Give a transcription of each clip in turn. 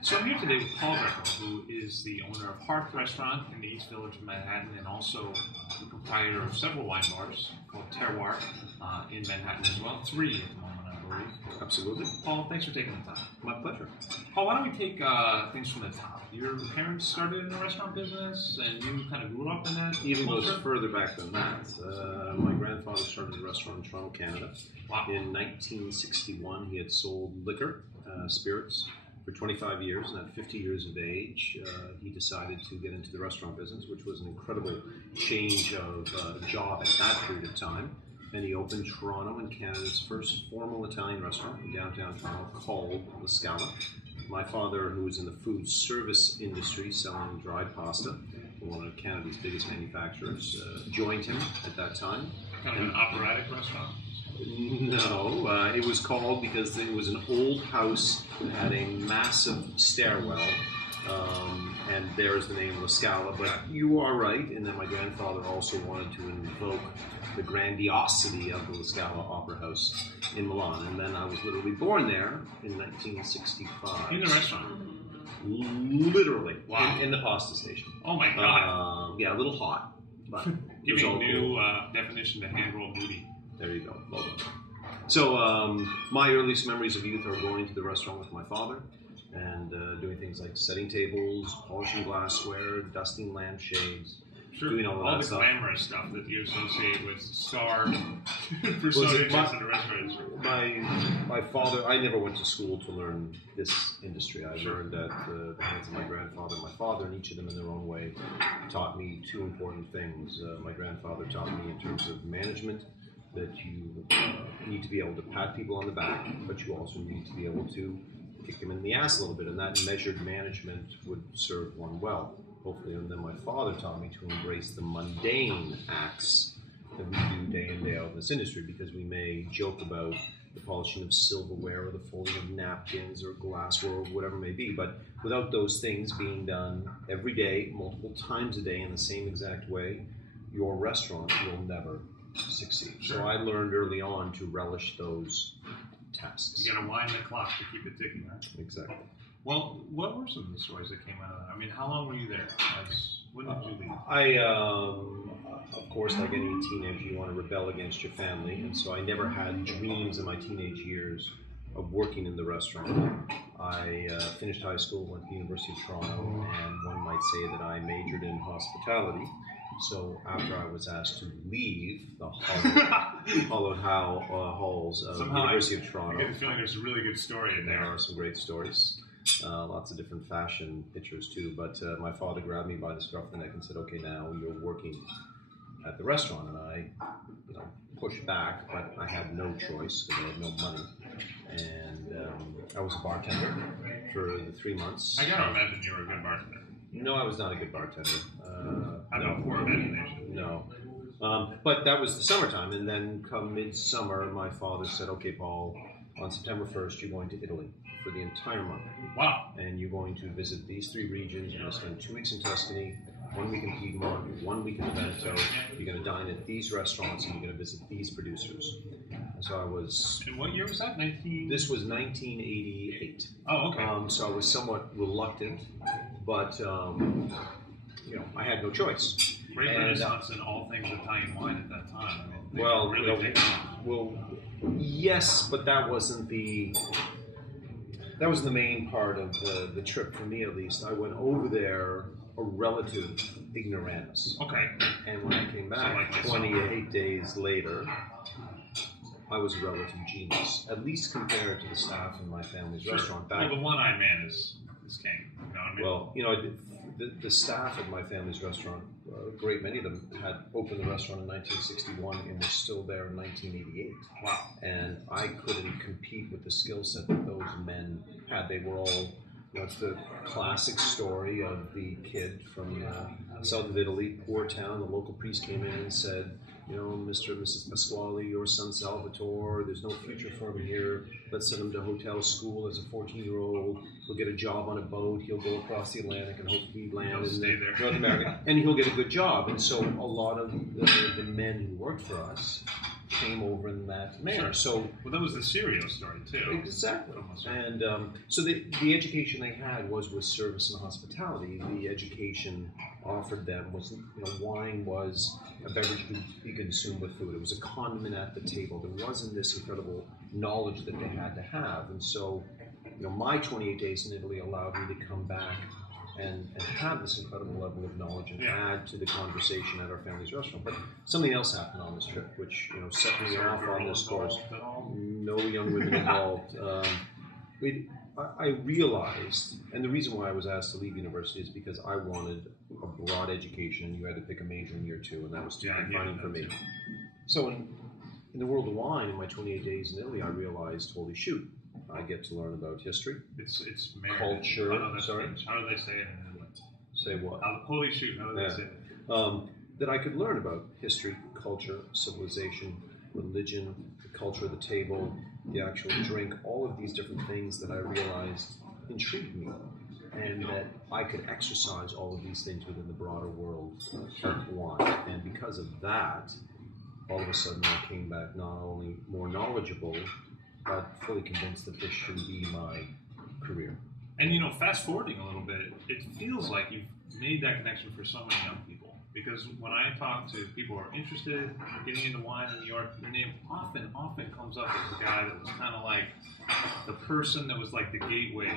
So I'm here today with Paul Grieco, who is the owner of Hearth Restaurant in the East Village of Manhattan, and also the proprietor of several wine bars called Terroir in Manhattan as well. 3 at the moment, I believe. Absolutely. Paul, thanks for taking the time. My pleasure. Paul, why don't we take things from the top? Your parents started in the restaurant business, and you kind of grew up in that? Even goes further back than that. My grandfather started a restaurant in Toronto, Canada. Wow. In 1961, he had sold liquor, spirits, for 25 years, and at 50 years of age, he decided to get into the restaurant business, which was an incredible change of job at that period of time. And he opened Toronto and Canada's first formal Italian restaurant in downtown Toronto called La Scala. My father, who was in the food service industry selling dried pasta for one of Canada's biggest manufacturers, joined him at that time. Kind of an operatic restaurant? No, it was called because it was an old house that had a massive stairwell, and there's the name La Scala. But you are right in that my grandfather also wanted to invoke the grandiosity of the La Scala Opera House in Milan. And then I was literally born there in 1965. In the restaurant? Literally. Wow. In the pasta station. Oh my God. Yeah, a little hot. But giving new definition to hand-rolled booty. There you go. Well done. So my earliest memories of youth are going to the restaurant with my father and doing things like setting tables, polishing glassware, dusting lampshades, doing all the stuff. Glamorous stuff that you associate with star personages in the restaurant. My father, I never went to school to learn this industry. I learned at the hands of my grandfather and my father, and each of them in their own way taught me 2 important things. My grandfather taught me in terms of management, that you need to be able to pat people on the back, but you also need to be able to kick them in the ass a little bit, and that measured management would serve one well, hopefully. And then my father taught me to embrace the mundane acts that we do day in, day out in this industry, because we may joke about the polishing of silverware or the folding of napkins or glassware or whatever it may be, but without those things being done every day, multiple times a day in the same exact way, your restaurant will never succeed. Sure. So I learned early on to relish those tasks. You got to wind the clock to keep it ticking, right? Exactly. Well, what were some of the stories that came out of that? I mean, how long were you there? When did you leave? I, of course, like any teenager, you want to rebel against your family, and so I never had dreams in my teenage years of working in the restaurant. I finished high school, went to the University of Toronto, and one might say that I majored in hospitality. So after I was asked to leave the hollowed halls of the University of Toronto, I get the feeling there's a really good story in there. There are some great stories, lots of different fashion pictures too. But my father grabbed me by the scruff of the neck and said, "Okay, now you're working at the restaurant." And I, pushed back, but I had no choice because I had no money. And I was a bartender for the 3 months. I gotta imagine you were a good bartender. No, I was not a good bartender. I have a poor imagination. No. But that was the summertime, and then come midsummer, my father said, "Okay, Paul, on September 1st, you're going to Italy for the entire month. Wow. And you're going to visit these 3 regions. You're going to spend 2 weeks in Tuscany, 1 week in Piedmont, 1 week in Veneto. You're going to dine at these restaurants, and you're going to visit these producers." And so I was... And what year was that? This was 1988. Oh, okay. So I was somewhat reluctant, but, I had no choice. Great renaissance in all things Italian wine at that time. I mean, Well, really yes, but that wasn't the main part of the trip for me, at least. I went over there a relative ignoramus. Okay. And when I came back 28 days later, I was a relative genius, at least compared to the staff in my family's restaurant. Well, the one-eyed man is king. You know what I mean? Well, the staff at my family's restaurant, a great many of them had opened the restaurant in 1961 and were still there in 1988. Wow. And I couldn't compete with the skill set that those men had. They were all, it's the classic story of the kid from south of Italy, poor town. The local priest came in and said, Mr. and Mrs. Pasquale, your son Salvatore, there's no future for him here. Let's send him to hotel school as a 14-year-old. He'll get a job on a boat. He'll go across the Atlantic and hopefully land in North America. And he'll get a good job. And so a lot of the men who worked for us came over in that manner. Sure. So, Well, that was the Sirio story too. exactly. And so the education they had was with service and hospitality. The education offered them was, wine was a beverage to be consumed with food. It was a condiment at the table. There wasn't this incredible knowledge that they had to have. And so, my 28 days in Italy allowed me to come back and have this incredible level of knowledge and add to the conversation at our family's restaurant. But something else happened on this trip, which set me off on this course. No young women involved. I realized, and the reason why I was asked to leave university is because I wanted a broad education, and you had to pick a major in year 2, and that was too confining for me. So in the world of wine, in my 28 days in Italy, I realized, holy shoot, I get to learn about history. It's culture. Sorry? How do they say it in Italy? Say what? Holy shoot, how do they say it? That I could learn about history, culture, civilization, religion, the culture of the table, the actual drink, all of these different things that I realized intrigued me, and that I could exercise all of these things within the broader world of wine. And because of that, all of a sudden I came back not only more knowledgeable, but fully convinced that this should be my career. And fast forwarding a little bit, it feels like you've made that connection for so many young people. Because when I talk to people who are interested in getting into wine in New York, your name often comes up as a guy that was kind of like the person that was like the gateway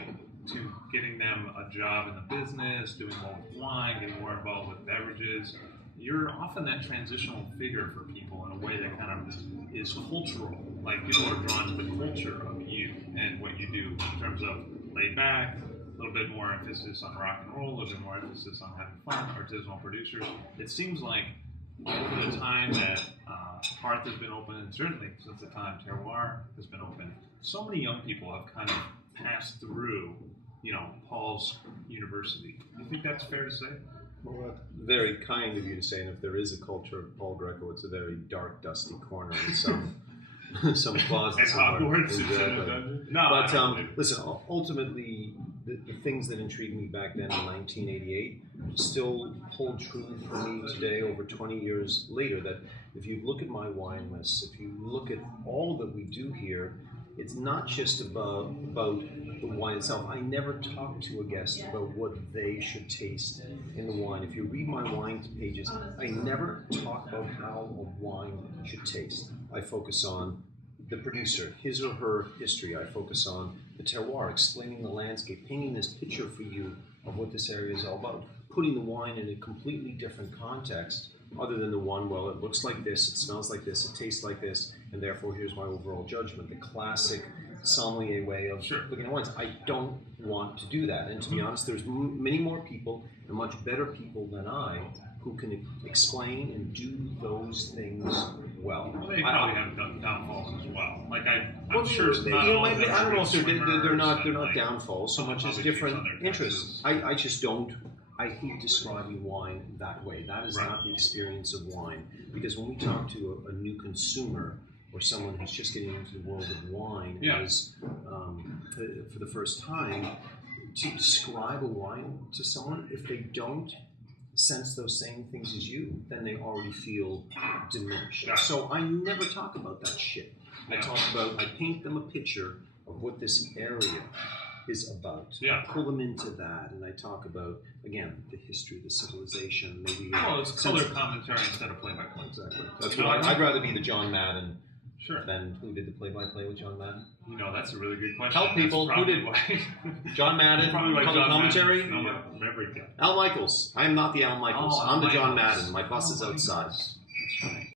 to getting them a job in the business, doing more with wine, getting more involved with beverages. You're often that transitional figure for people in a way that kind of is cultural. Like people are drawn to the culture of you and what you do in terms of laid back, a little bit more emphasis on rock and roll, a little bit more emphasis on having fun, artisanal producers. It seems like over the time that Hearth has been open, and certainly since the time Terroir has been open, so many young people have kind of passed through, Paul's University. Do you think that's fair to say? Well, that's very kind of you to say, and if there is a culture of Paul Grieco, it's a very dark, dusty corner in some closet somewhere. Exactly. No, but listen, ultimately, the things that intrigued me back then in 1988 still hold true for me today, over 20 years later. That if you look at my wine list, if you look at all that we do here, it's not just about the wine itself. I never talk to a guest about what they should taste in the wine. If you read my wine pages, I never talk about how a wine should taste. I focus on the producer, his or her history. I focus on the terroir, explaining the landscape, painting this picture for you of what this area is all about, putting the wine in a completely different context other than the one, well, it looks like this, it smells like this, it tastes like this, and therefore here's my overall judgment. The classic sommelier way of looking at wines. I don't want to do that. And to be honest, there's many more people, and much better people than I, who can explain and do those things well. Well, they probably have done downfalls as well. Like I'm sure it's not all I don't know if they're not like, downfalls so much as different interests. I just don't. I hate describing wine that way. That is not the experience of wine. Because when we talk to a new consumer or someone who's just getting into the world of wine as for the first time, to describe a wine to someone, if they don't sense those same things as you, then they already feel diminished. So I never talk about that shit. I paint them a picture of what this area is about. I pull them into that, and I talk about, again, the history, the civilization, maybe... it's color commentary instead of play-by-play. Exactly. That's what I'd rather be the John Madden than who did the play-by-play with John Madden. That's a really good question. Help people. Who did John Madden? Color commentary? Al Michaels. I am not the Al Michaels. I'm the John Madden. My bus is outside. That's right.